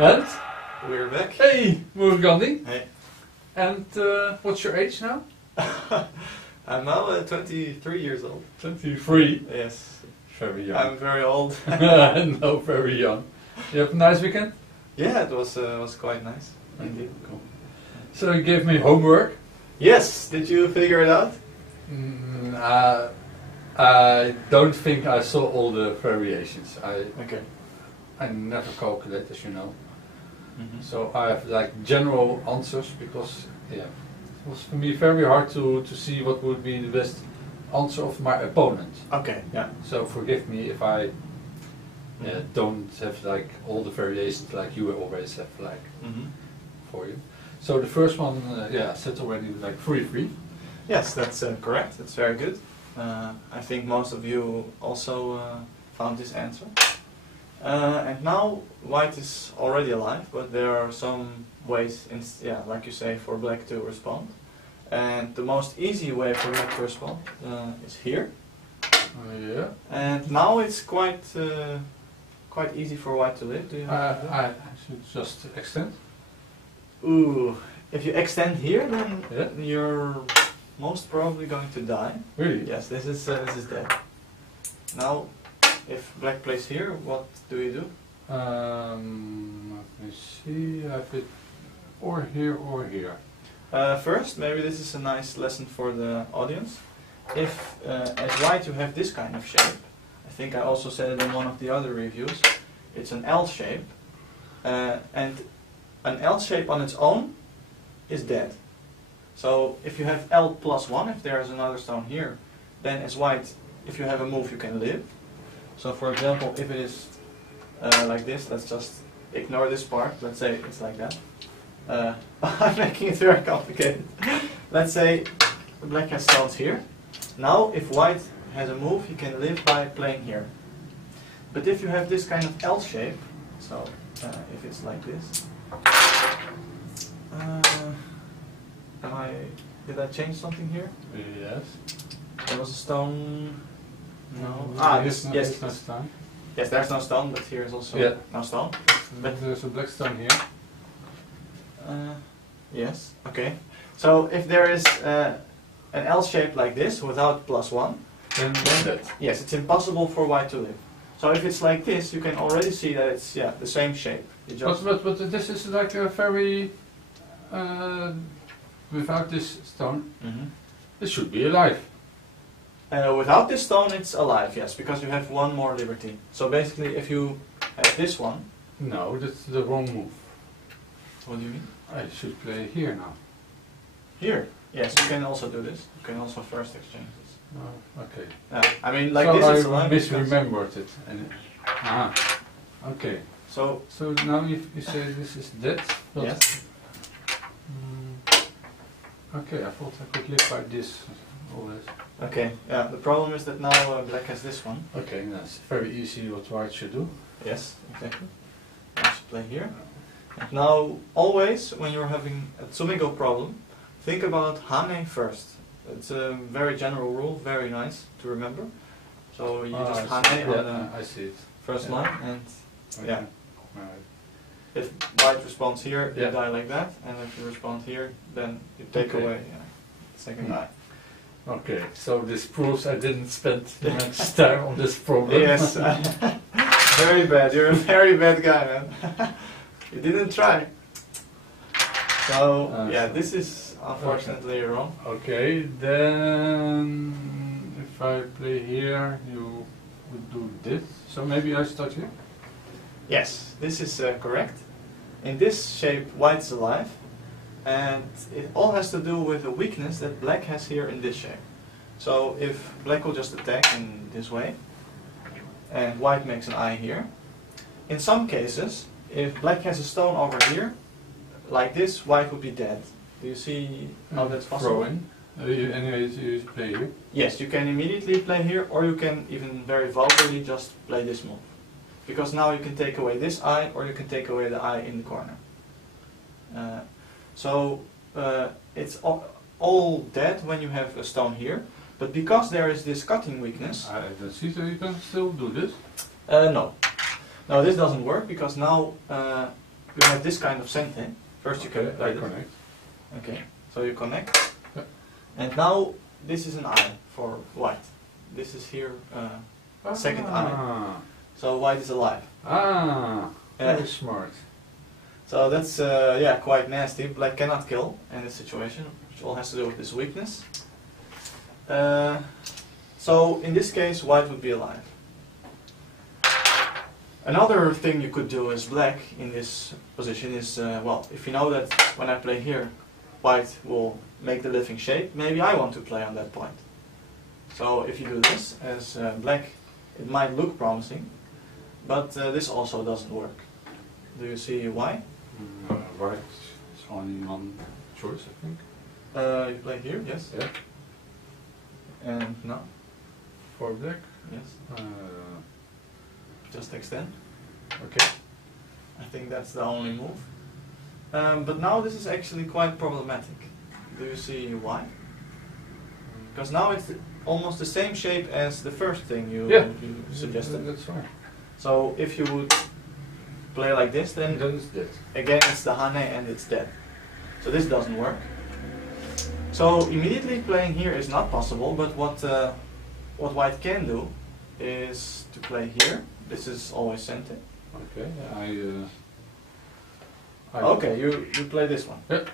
And? We're back. Hey, Murugandi. Hey. And what's your age now? I'm now 23 years old. 23. Yes. Very young. I'm very old. No, very young. You have a nice weekend? Yeah, it was quite nice. Indeed. Cool. So you gave me homework. Yes. Did you figure it out? I don't think I saw all the variations. Okay. I never calculate, as you know. Mm-hmm. So I have like general answers because it was for me very hard to see what would be the best answer of my opponent. Okay. Yeah. So forgive me if I don't have like all the variations like you always have like for you. So the first one, I said already like 3-3. Yes, that's correct. That's very good. I think most of you also found this answer. And now white is already alive, but there are some ways, like you say, for black to respond. And the most easy way for black to respond is here. Yeah. And now it's quite easy for white to live. Do you have I should just extend. Ooh, if you extend here, then you're most probably going to die. Really? Yes, this is dead. Now, if black plays here, what do you do? Let me see. I have it or here or here. First, maybe this is a nice lesson for the audience. If as white you have this kind of shape, I think I also said it in one of the other reviews, it's an L shape, and an L shape on its own is dead. So if you have L plus 1, if there is another stone here, then as white, if you have a move, you can live. So for example, if it is like this, let's just ignore this part, let's say it's like that. I'm making it very complicated. Let's say black has stones here. Now if white has a move, he can live by playing here. But if you have this kind of L shape, so if it's like this, did I change something here? Yes. There was a stone. No. Yes. Yes, No stone. yes, there's no stone, but here is also no stone. But there's a black stone here. Yes. Okay. So if there is an L shape like this without plus 1, Then yes, it's impossible for white to live. So if it's like this, you can already see that it's the same shape. You just but this is like a very without this stone, this should be alive. without this stone, it's alive. Yes, because you have one more liberty. So basically, if you have this one, No, that's the wrong move. what do you mean? I should play here now. Here. Yes, you can also do this. You can also first exchange this. Oh, okay. I mean, like so this is I alive. misremembered it. Okay. So So now you say this is dead. But yes. Okay, I thought I could live by this always. Okay. Yeah. The problem is that now black has this one. Okay, that's very easy what white should do. Yes, exactly. I should play here. And now, always when you're having a tsumego problem, think about hane first. It's a very general rule, very nice to remember. So you just hane on the I see it. first line, and Okay. Right. if white responds here, you Yeah. die like that, and if you respond here, then you take Okay. away the second guy. Okay, so this proves I didn't spend much time on this problem. Yes, very bad. You're a very bad guy, man. You didn't try. So this is unfortunately wrong. Okay, then if I play here, you would do this. So maybe I start here? Yes, this is correct. In this shape, white is alive, and it all has to do with a weakness that black has here in this shape. So if black will just attack in this way, and white makes an eye here, in some cases, if black has a stone over here, like this, white would be dead. Do you see how that's possible? Throw in. Anyways, you play here. Yes, you can immediately play here, or you can even very vulgarly just play this move. Because now you can take away this eye, or you can take away the eye in the corner. It's all dead when you have a stone here, but because there is this cutting weakness... I don't see, so you can still do this? No. No, this doesn't work, because now you have this kind of sente. First you can play this. Connect. Okay, so you connect. Yeah. And now this is an eye for white. This is here second eye. So white is alive. Very smart. So that's yeah, quite nasty. Black cannot kill in this situation, which all has to do with this weakness. So in this case, white would be alive. Another thing you could do as black in this position is, well, if you know that when I play here, white will make the living shape, maybe I want to play on that point. So if you do this as black, it might look promising, but this also doesn't work. Do you see why? White is only one choice, I think. You play here, yes? Yeah. And now? For black? Yes. Just extend. Okay. I think that's the only move. But now this is actually quite problematic. Do you see why? Because now it's almost the same shape as the first thing you suggested. That's right. So if you would play like this, then it's dead. Again it's the hane and it's dead. So this doesn't work. So immediately playing here is not possible, but what white can do is to play here. This is always sente. Okay, okay, you play this one. Yeah.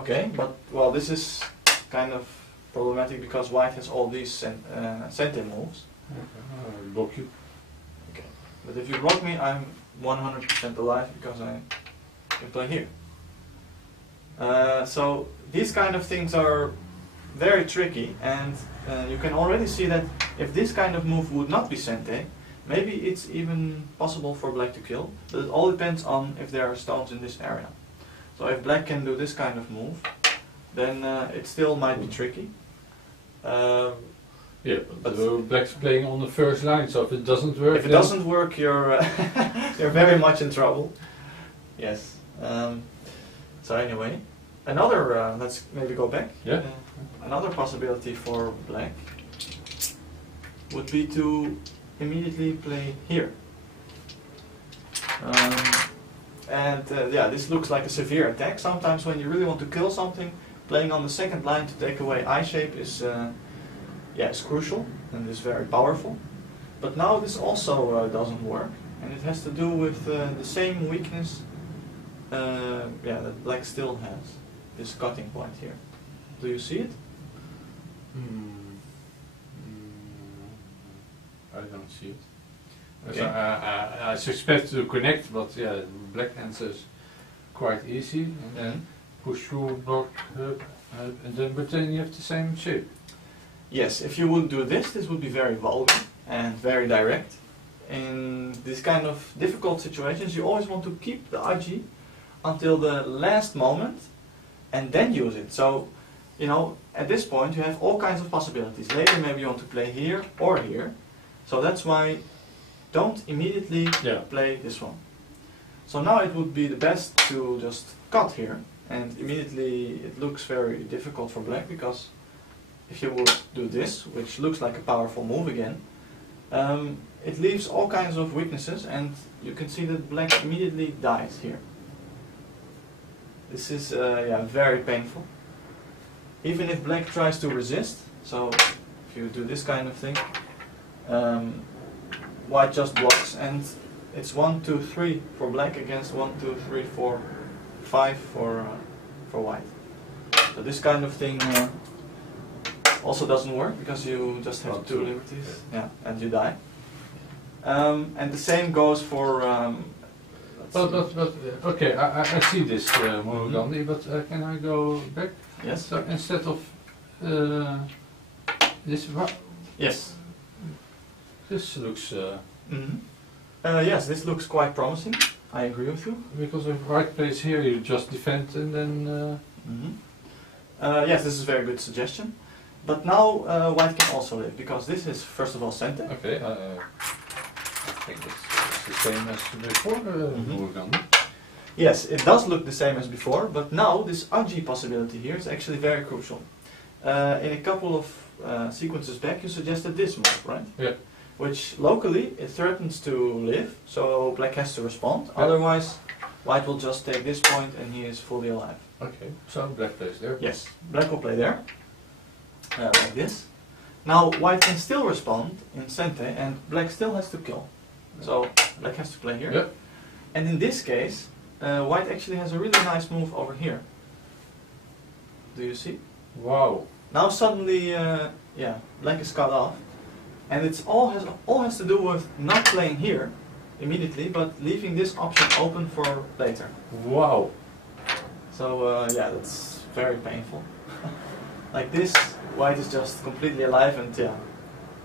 Okay, but well, this is kind of problematic because white has all these sente moves. Okay, block you. Okay, but if you block me, I'm 100% alive because I can play here. So these kind of things are very tricky, and you can already see that if this kind of move would not be sente, maybe it's even possible for black to kill, but it all depends on if there are stones in this area. So if black can do this kind of move, then it still might be tricky. Yeah, but black's playing on the first line, so if it doesn't work... If it doesn't work, you're, you're very much in trouble. Yes. So anyway, another, let's maybe go back. Yeah. Another possibility for black would be to immediately play here. Yeah, this looks like a severe attack. Sometimes when you really want to kill something, playing on the second line to take away eye shape is, yeah, is crucial and is very powerful. But now this also doesn't work, and it has to do with the same weakness yeah, that black still has, this cutting point here. Do you see it? I don't see it. Okay. So, I suspect to connect, but yeah, black answers quite easy, and then push through, block, and then but then you have the same shape. Yes, if you would do this, this would be very vulgar and very direct. In this kind of difficult situations, you always want to keep the aji until the last moment and then use it. So, you know, at this point you have all kinds of possibilities. Later maybe you want to play here or here. So that's why don't immediately play this one. So now it would be the best to just cut here, and immediately it looks very difficult for black, because if you would do this, which looks like a powerful move again, it leaves all kinds of weaknesses, and you can see that black immediately dies here. This is yeah, very painful. Even if black tries to resist, so if you do this kind of thing, white just blocks, and it's 1, 2, 3 for black against 1, 2, 3, 4, 5 for white. So this kind of thing also doesn't work, because you just have 2 liberties, yeah, and you die. And the same goes for. But okay, I see this Murugandi, but can I go back? Yes. So instead of this one. Yes. This looks. Yes, this looks quite promising. I agree with you. Because if white plays here, you just defend and then. Yes, this is a very good suggestion. But now white can also live, because this is first of all sente. Okay, I think it's the same as before. Murugandi. Yes, it does look the same as before, but now this aji possibility here is actually very crucial. In a couple of sequences back, you suggested this move, right? Yeah. Which locally it threatens to live, so black has to respond. Yeah. Otherwise, white will just take this point and he is fully alive. Okay, so black plays there. Yes, black will play there, like this. Now white can still respond in Sente and black still has to kill. So black has to play here. Yep. And in this case, white actually has a really nice move over here. Do you see? Wow. Now suddenly, yeah, black is cut off. And it's all has to do with not playing here immediately, but leaving this option open for later. Wow. So yeah, that's very painful. Like this, white is just completely alive, and yeah,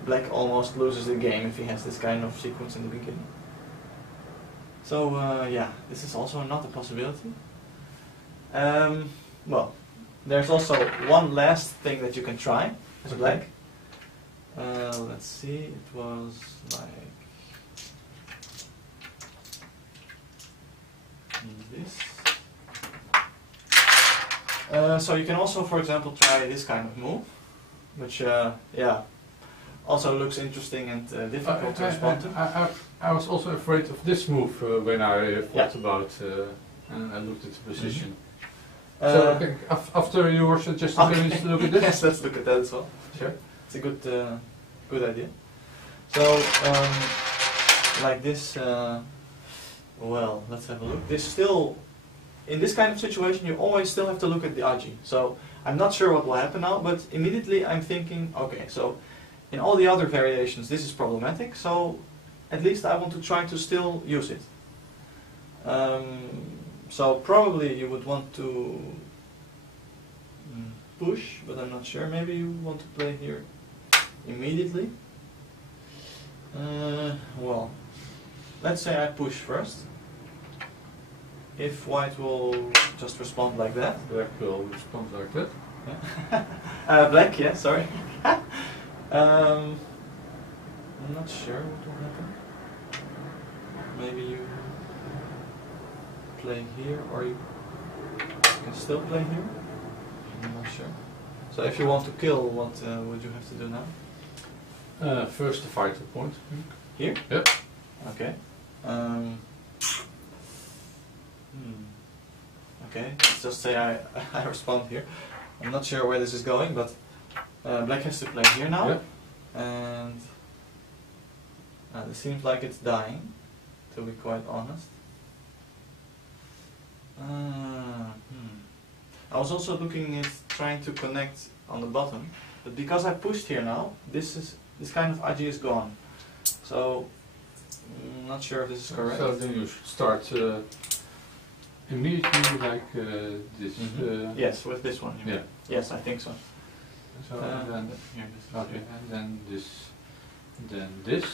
black almost loses the game if he has this kind of sequence in the beginning. So yeah, this is also not a possibility. Well, there's also one last thing that you can try as black. Let's see, it was like this. So you can also, for example, try this kind of move, which yeah, also looks interesting and difficult to respond to. I was also afraid of this move when I thought about and I looked at the position. So I think after your suggestion, can we look at this? Yes, let's look at that as well. Sure. It's a good idea. So like this. Well, let's have a look. This still, in this kind of situation, you always still have to look at the aji. So I'm not sure what will happen now, but immediately I'm thinking, okay, so in all the other variations, this is problematic. So at least I want to try to still use it. So probably you would want to push, but I'm not sure. Maybe you want to play here immediately. Well, let's say I push first. If white will just respond like that. Black will respond like that. Yeah. Black, yeah, sorry. I'm not sure what will happen. Maybe you play here, or you can still play here. I'm not sure. So if you want to kill, what would you have to do now? First the vital point. Here? Yep. Okay. Okay, let's just say I respond here. I'm not sure where this is going, but black has to play here now. Yep. And it seems like it's dying, to be quite honest. I was also looking at trying to connect on the bottom, but because I pushed here now, this kind of aji is gone. So I'm not sure if this is correct. So then you should start immediately like this. Yes, with this one. Yeah. Yes, I think so. So and then here, this is okay, and then this, then this.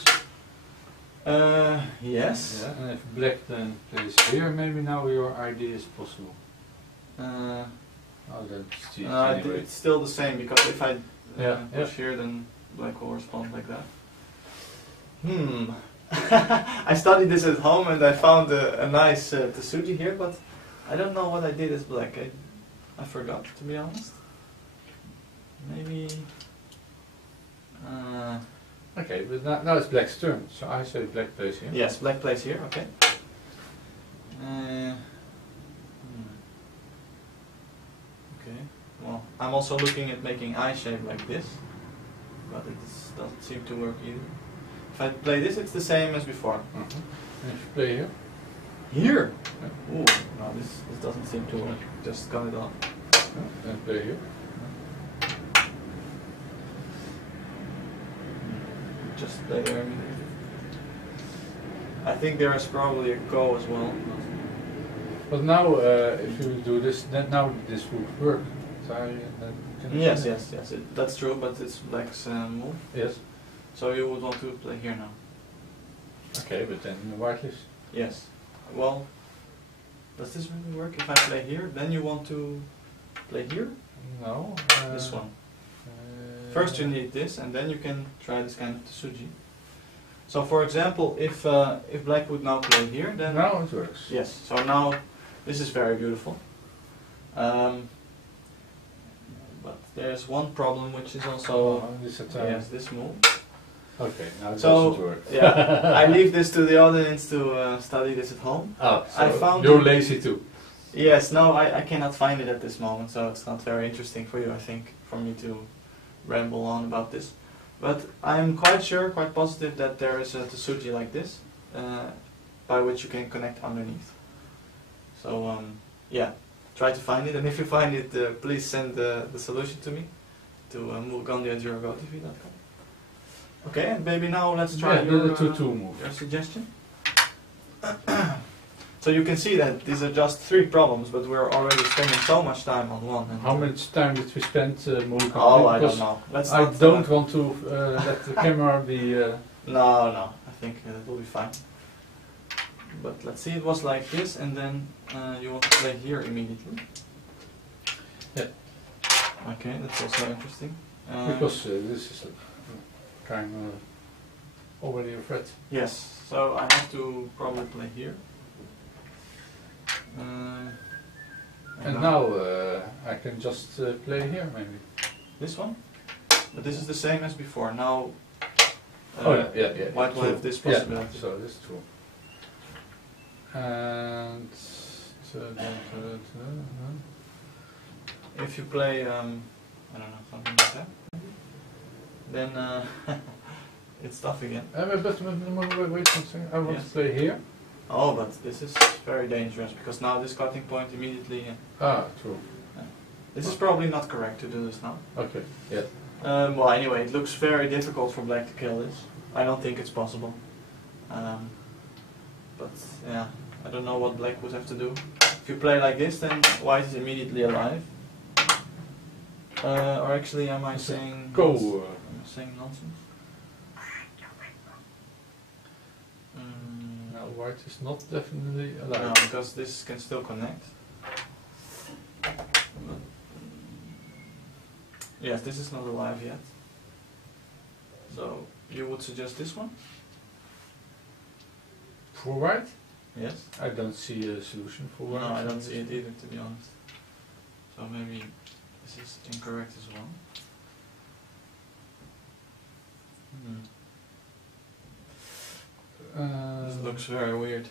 Yes. Yeah, and if black then plays here, maybe now your idea is possible. Oh, that's cheap anyway. It's still the same, because if I Yeah, push here, then black will respond like that. I studied this at home and I found a nice Tsuji here, but I don't know what I did as black. I forgot, to be honest. Maybe... Okay, but now it's black's turn, so I say black plays here. Yes, black plays here, okay. Okay, well, I'm also looking at making eye shape like this, but it doesn't seem to work either. If I play this, it's the same as before. And if you play here? Here? Yeah. Ooh, no, this doesn't seem to work. Just cut it off. And play here? Just play there immediately. I think there is probably a go as well. But now, if you do this, then now this would work. So Yes, that's true, but it's black's move. Yes. So you would want to play here now. Okay, but then white is. Yes. Well, does this really work? If I play here, then you want to play here? No. This one. First you need this, and then you can try this kind of tsuji. So for example, if black would now play here, then... Now it works. Yes, so now this is very beautiful. But there's one problem which is also... this yes, this move. Okay, now it So, doesn't work. yeah, I leave this to the audience to study this at home. Oh, so I found you're it- lazy too. Yes, no, I cannot find it at this moment, so it's not very interesting for you, I think, for me to ramble on about this. But I'm quite sure, quite positive that there is a tsuji like this, by which you can connect underneath. So, yeah, try to find it, and if you find it, please send the solution to me, to murugandi@eurogotv.com. Okay, and baby, now let's try Yeah, your, the 2-2 move. your suggestion. So you can see that these are just 3 problems, but we're already spending so much time on one. And How much time did we spend moving on? Oh, I Because don't know. Let's I not, don't want to let the camera be. No, I think it will be fine. But let's see, it was like this, and then you want to play here immediately. Yeah. Okay, that's also interesting. Because this is kind of already a threat. Yes, so I have to probably play here. And now I can just play here maybe. This one? But this is the same as before. Now Oh yeah. white will true. have this possibility. Yeah, so this is true. And If you play, I don't know, something like that, then it's tough again. but wait one second. I want Yes. to play here. Oh, but this is very dangerous because now this cutting point immediately. True. This is probably not correct to do this now. Okay. Yeah. Well, anyway, it looks very difficult for black to kill this. I don't think it's possible. But yeah, I don't know what black would have to do. If you play like this, then white is immediately alive. Or actually, am I saying Go. Am I saying nonsense? Now white is not definitely alive. No, because this can still connect. Yes, this is not alive yet. So you would suggest this one? For white? Yes. I don't see a solution for white. No, I don't see it either, to be honest. So maybe this is incorrect as well. This looks very weird.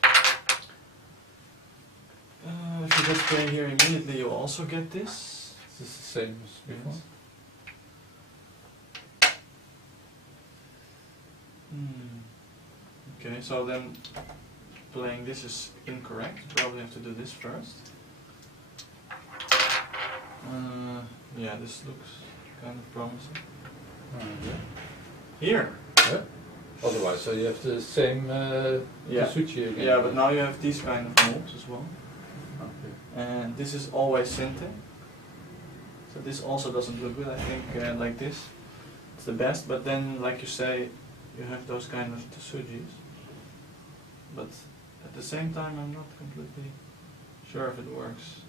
If you just play here immediately, you also get this. Is this the same as before? Yes. Okay, so then playing this is incorrect. You probably have to do this first. Yeah, this looks kind of promising. Yeah. Here! Yeah. Otherwise, so you have the same Yeah. Tsuchi again. Yeah, but now you have these kind of moves as well. Okay. And this is always Sinte. So this also doesn't look good, I think, like this. It's the best, but then, like you say, you have those kind of tsujis. But at the same time, I'm not completely sure if it works.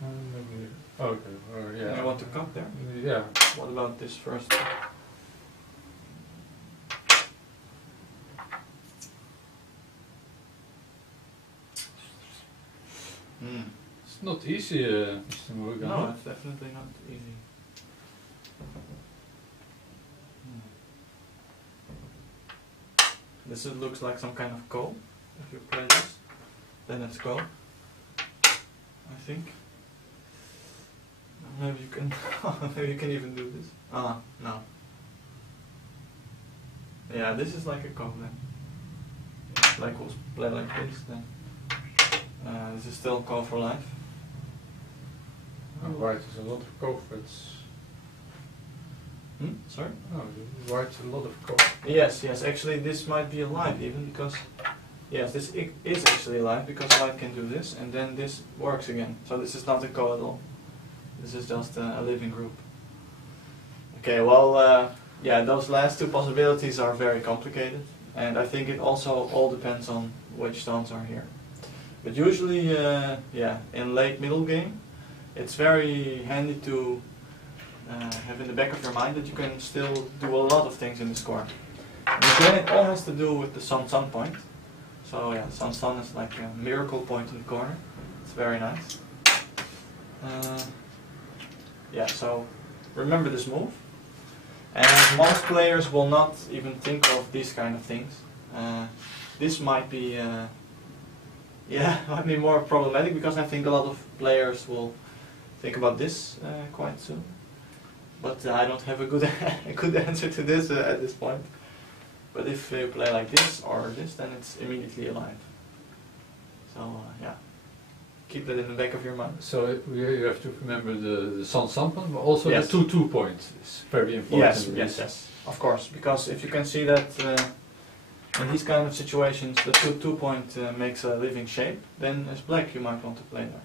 Maybe. Okay. Or yeah. You want to cut there? Yeah. What about this first? It's not easy, Mr. Murugandi. No, it's definitely not easy. This looks like some kind of ko. If you play this, then it's ko. I think. Maybe you can. Maybe you can even do this. Ah, no. Yeah, this is like a ko then. If black will play like this, then this is still ko for life. White is a lot of co-threads. Sorry? Oh, white a lot of co. Yes, actually this might be alive even because, yes, this is actually alive because white can do this and then this works again. So this is not a ko at all. This is just a living group. Okay, well, yeah, those last 2 possibilities are very complicated and I think it also all depends on which stones are here. But usually, yeah, in late middle game, it's very handy to have in the back of your mind that you can still do a lot of things in the score. And again, it all has to do with the sun point. So yeah, sun is like a miracle point in the corner. It's very nice. Yeah, so remember this move. And most players will not even think of these kind of things. This might be, might be more problematic, because I think a lot of players will think about this quite soon. But I don't have a good a good answer to this at this point. But if you play like this or this, then it's immediately alive. So yeah, keep that in the back of your mind. So you have to remember the San Sampan, but also Yes. the 2-2 point is very important. Yes, of course. Because if you can see that in these kind of situations the 2-2 point makes a living shape, then as black you might want to play there.